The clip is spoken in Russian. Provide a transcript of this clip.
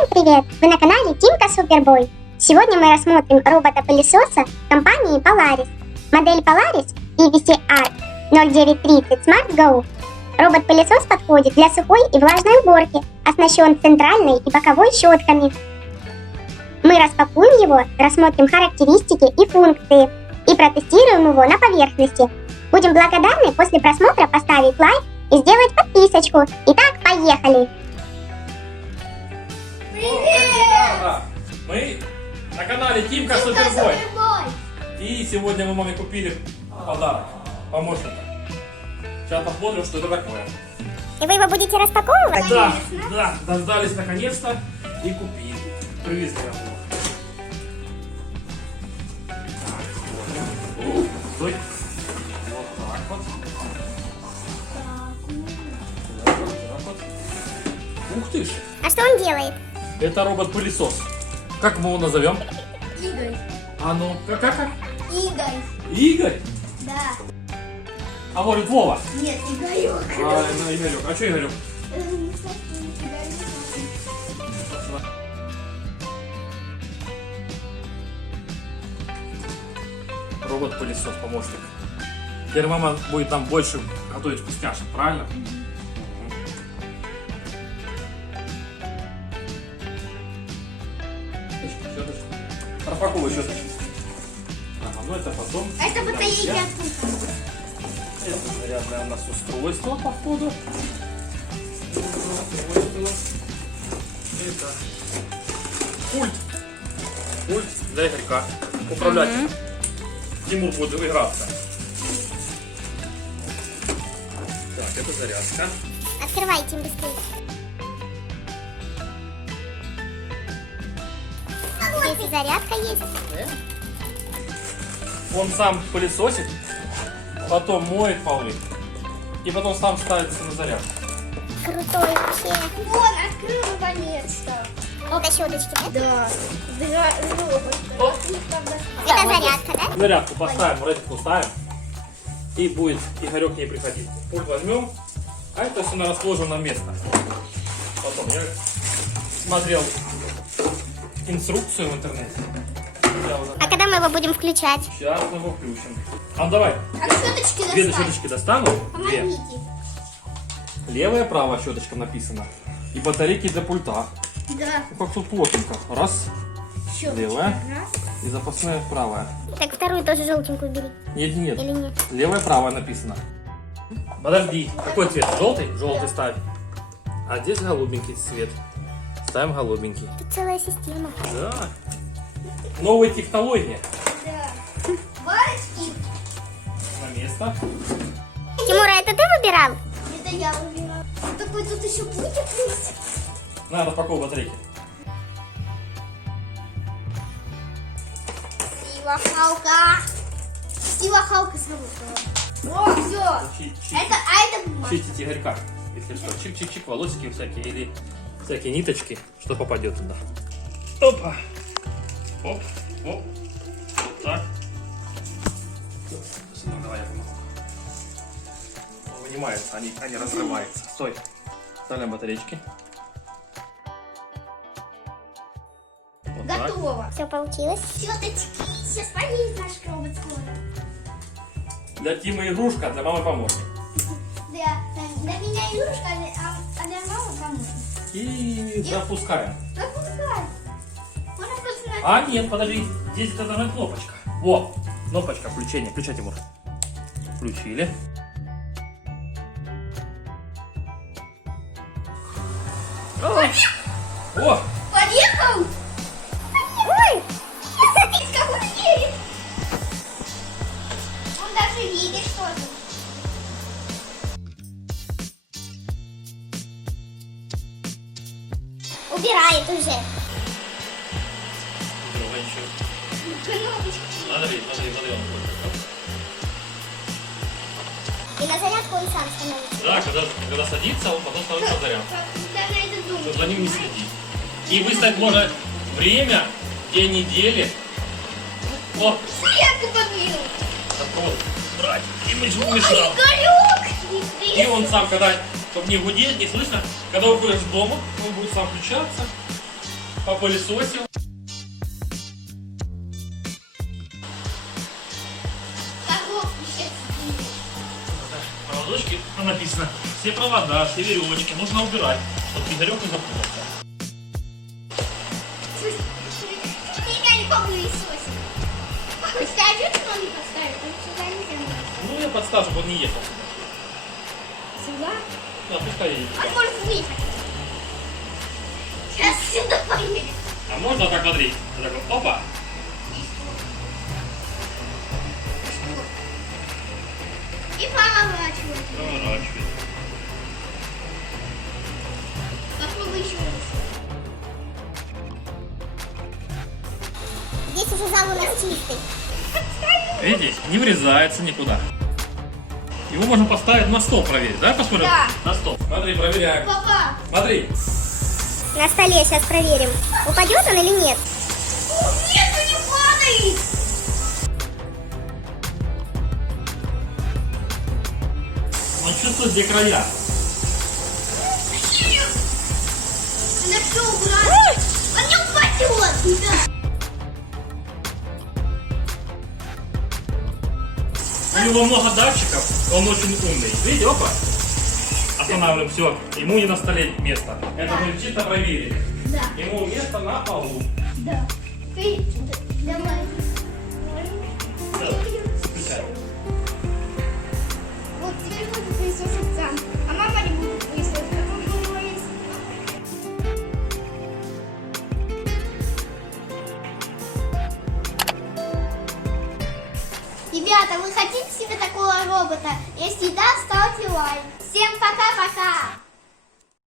Всем привет! Вы на канале Тимка Супербой. Сегодня мы рассмотрим робота-пылесоса компании Polaris. Модель Polaris PVC-R 0930 Smart Go. Робот-пылесос подходит для сухой и влажной уборки, оснащен центральной и боковой щетками. Мы распакуем его, рассмотрим характеристики и функции и протестируем его на поверхности. Будем благодарны после просмотра поставить лайк и сделать подписочку. Итак, поехали! Привет! Мы на канале Тимка Супербой. И сегодня мы маме купили подарок, помощника. Сейчас посмотрим, что это такое. И вы его будете распаковывать? Да, дождались наконец-то и купили. Привезли его. Вот так вот. Так вот. Ух ты ж! А что он делает? Это робот-пылесос. Как мы его назовем? Игорь. А ну, как? Игорь. Игорь? Да. А может Вова? Нет, Игорек. Игорек. А что Игорек? Робот-пылесос, помощник. Теперь мама будет нам больше готовить вкусняшек, правильно? Щеточка. Распаковывай щеточку. Ага, ну это потом. А это батарейки откуда? Это зарядное у нас устройство, походу. Это пульт. Пульт для Игорька. Управлять. Тимур будет играться. Так, это зарядка. Открывайте быстрее. Здесь и зарядка есть. Он сам пылесосит, потом моет полы и потом сам ставится на зарядку. Крутой вообще. Вон, открыл наконец-то. Это щеточки, да? Да. Робот. Это зарядка, да? Зарядку поставим, розетку ставим и будет Игорек к ней приходить. Пульт возьмем, а это все расположим на место. Потом я смотрел инструкцию в интернете. А когда мы его будем включать? Сейчас мы его включим. А ну давай. А щеточки Две достань. щеточки достану. Две. Помогите. Левая, правая щеточка написано. И батарейки для пульта. Да. Ну, как тут плотненько. Раз. Щеточки. Левая. Раз. И запасная правая. Так, вторую тоже желтенькую бери. Нет. Или нет? Левая, правая написано. Подожди. Какой цвет? Желтый? Желтый ставь. А здесь голубенький цвет. Ставим голубенький. Тут целая система. Да. Новые технологии. Да. Варочки. На место. Тимура, это ты выбирал? Это я выбираю. Такой тут еще пультик есть. На, распаковывай батарейки. Стива-халка. Стива-халка сработала. О, все. Это бумага. Чистить Игорька. Если что. Чик-чик-чик, волосики всякие или всякие ниточки, что попадет туда. Опа. Оп, оп. Вот так. Ну, давай я помогу. Он вынимается, они разрываются. Стой. Ставим батарейки. Вот так. Готово. Все получилось. Щеточки. Сейчас поедет наш робот скоро. Для Тимы игрушка, для мамы помощник. Для меня игрушка, а для мамы помощник. И запускаем. Запускай. Можно посмотреть. А нет, подожди, здесь это должна быть кнопочка. Во, кнопочка включения. Включай, Тимур. Включили. О! Поехал! Ой! Как он едет! Он даже видит что-то. Убирает уже. Кнопочка. Смотри. И на зарядку он сам становится. Да, когда садится, он потом становится на зарядку. Я на это думаю. Чтобы за ним не следить. И выставить можно время, день недели. О, Зарядку подвинул. вот, брать. И мы не мешал. Игорек! И он сам, когда, чтобы не гудеть, не слышно, когда уходишь из дома, он будет сам включаться. попылесосил. Коробку сейчас снимем. Проводочки, там написано, все провода, все веревочки нужно убирать, чтобы Игорек не запутался. Слушай, ты не попылесосил. Папа, скажи, что он не поставит, он сюда не земля. Ну, я подставлю, чтобы он не ехал. Сюда? Да, пускай едет. Он может выехать. Сейчас сюда поедет. А можно так смотреть? Вот так вот, опа. И поворачивать. Поворачивает. Попробуй еще раз. Здесь уже зал у нас чистый. Видите, не врезается никуда. Его можно поставить на стол проверить, да? Посмотрим? Да. На стол. Смотри, проверяем. Папа. Смотри. На столе сейчас проверим, упадет он или нет. Нет, он не падает. Он чувствует, где края. Надо все убрать. Он не упадет. Да. У него много датчиков, он очень умный. Видите, опа. Останавливаем, все. Ему не на столе место. Это мы чисто проверили. Да. Ему место на полу. Да. Ты давай. Да, включай. Вот теперь можно пылесосить сам. А мама не будет пылесосить, потому что у него есть. Ребята, вы хотите себе такого робота? Если да, ставьте лайк. Всем пока-пока!